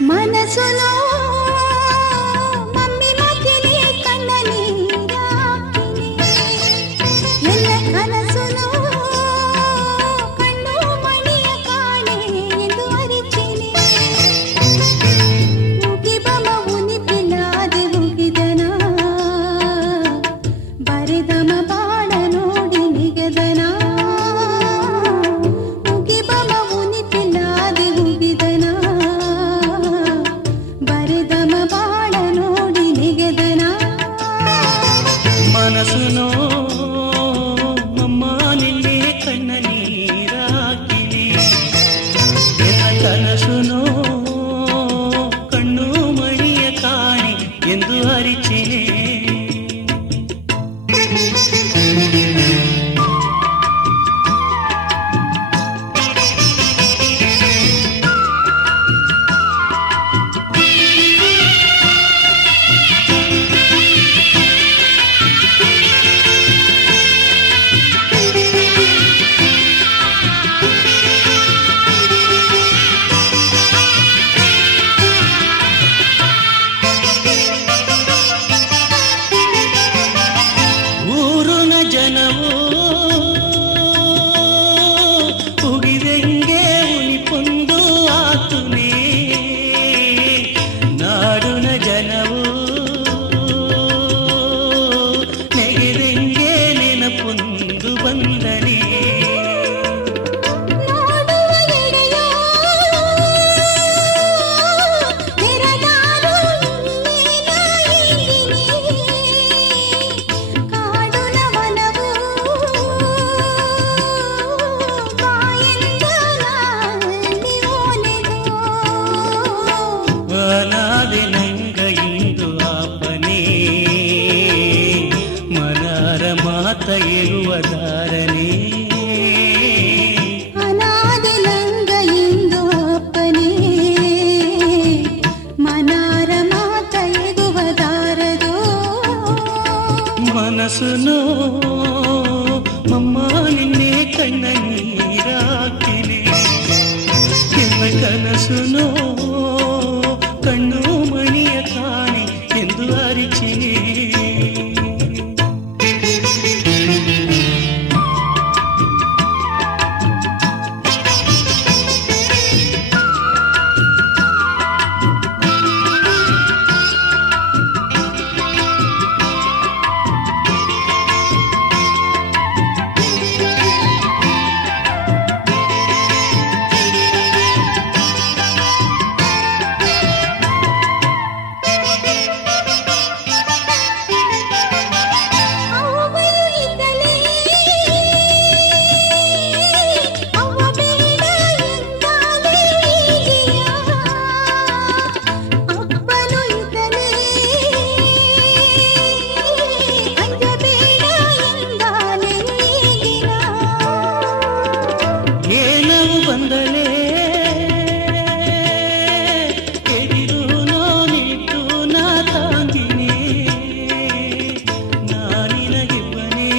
ಮನಸುನೋ mummy ಮಾತಿನಿ ಕಣ್ಣ ನೀರಾಕಿನಿ ಎಲ್ಲ ಕನಸುನೋ ಕಣ್ಣು ಮಣಿಯ ಕಾಣೆ ಎಂದು ಅರಿಚಿನಿ ಮುಗಿಬಮ ಉನಿಪಿಲಾದೆ ಮುಗಿದನ ಬರೆದಮ ಬಾಳ ನೋಡಿ ನಿಗದನ ಮುಗಿಬಮ ಉನಿಪಿಲಾದೆ ಮುಗಿದನ ಬರೆದಮ ಬಾಳ ನೋಡಿ ನಿಗದನ ಮನಸುನೋ ಮಮ್ಮ ನಿನ್ನೆ ಕಣ್ಣ ನೀರಾಕಿನಿ ಎನ್ನ ಕನಸುನೋ ಕಣ್ಣು ಮಣಿಯ ಕಾಣಿ ಎಂದು ಅರಿಚಿನಿ ಊರುನ ಜನವು ಉಗಿದೆಂಗೆ ಉನಿಪೊಂದು ಆತುನೆ ನಾಡುನ ಜನವು ನೆಗೆದೆಂಗೆ ನೆನಪೊಂದು ಬಂದನೆ ನೋಡುವ ಎಡೆಯೋ ತೆರದಾರು ಇನ್ನೇನ ಹೀಗಿನಿ ಕಾಡುನ ವನವು ಬಾಯಿಂದ ನಲ್ಲಿ ಓನೆದು ಅನಾದೆ ನಂಗ ಇಂದು ಆಪನೆ ಮನಾರ ಮಾತ ಎಗುವದಾರನೆ ಅನಾದಿ ನಂಗ ಇಂದು ಅಪ್ಪನೇ ಮನಾರ ಮಾತ ಎಗುವದಾರದು ಮನಸುನೋ ಮಮ್ಮ ನಿನ್ನೆ ಕಣ್ಣ ನೀರಾಕಿನಿ ಎನ್ನ ಕನಸುನೋ ಕಣ್ಣು ಮಣಿಯ ಕಾಣಿ ಎಂದು ಅರಿಚಿನಿ ಅವ್ವಯು ಇದ್ದಲೇ ಅವ್ವ ಬೇಡ ಎಂದಾಲೆ ಹೀಗೆಯ ಅಪ್ಪನು ಇದ್ದಲೇ ಅಂಜಬೇಡ ಎಂದಾಲೆ ಹೀಗಿನ ಏನವು ಬಂದಲೇ ಎದಿರು ನೋನಿಟ್ಟು ನಾ ತಾಂಗಿನಿ ನಾನಿನಗಿಬ್ಬನೇ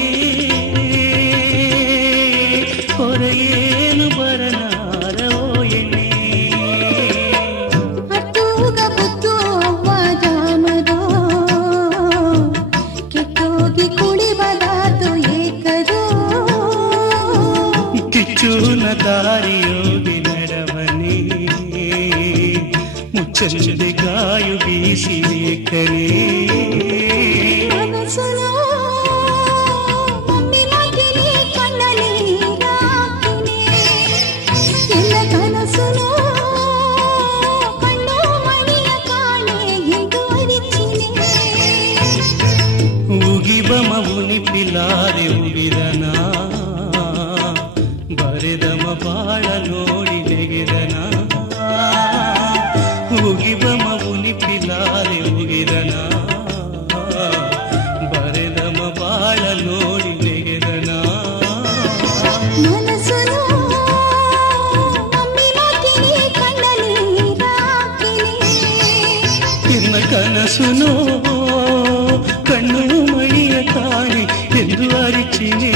ಹೊರೆಯೇನು ಬರನಾರವೋ ಎಣ್ಣೆ ಹತ್ತೂಗ ಬುದ್ದು ಅವ್ವ ಜಾಮದೋ ಕೆಟ್ಟೋಗಿ ಕುಳಿಬದಾತು ಏಕದೋ ಕಿಚ್ಚೂನ ದಾರಿಯೋಗಿ ನಡವನೆ ಮುಚ್ಚಂದೆ ಗಾಯು ಬೀಸಿಕನೇ ಮನಸುನೋ ಮಮ್ಮಿ ಮಾತಿನಿ ಕಣ್ಣ ನೀರಾಕಿನಿ ಎಲ್ಲ ಕನಸುನೋ ಕಣ್ಣು ಮಣಿಯ ಕಾಣೆ ಎಂದು ಅರಿಚಿನಿ ಉಗಿಬಮ ಉನಿಪಿಲಾದೆ ಉಗಿದನ ಬರೆದಮ ಬಾಳ ನೋಡಿ ನೆಗೆದನ ಉಗಿಬಮ ಉನಿಪಿಲಾದೆ ಉಗಿದನ ಬರೆದಮ ಬಾಳ ನೋಡಿ ನೆಗೆದನ ಮನಸುನೋ ಮಮ್ಮಿ ಮಾತಿನಿ ಕಣ್ಣ ನೀರಾಕಿನಿ ಎನ್ನ ಕನಸುನೋ ಕಣ್ಣು ಮಣಿಯ ಕಾಣಿ ಎಂದು ಅರಿಚಿನಿ